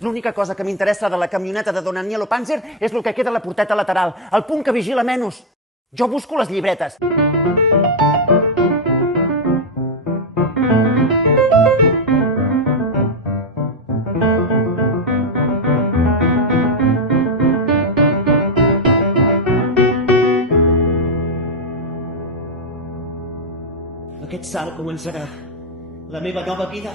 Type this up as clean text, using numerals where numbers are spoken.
L'única cosa que m'interessa de la camioneta de Don Anielo Panzer és el que queda a la porteta lateral, el punt que vigila menys. Jo busco les llibretes. Aquest salt començarà la meva nova vida.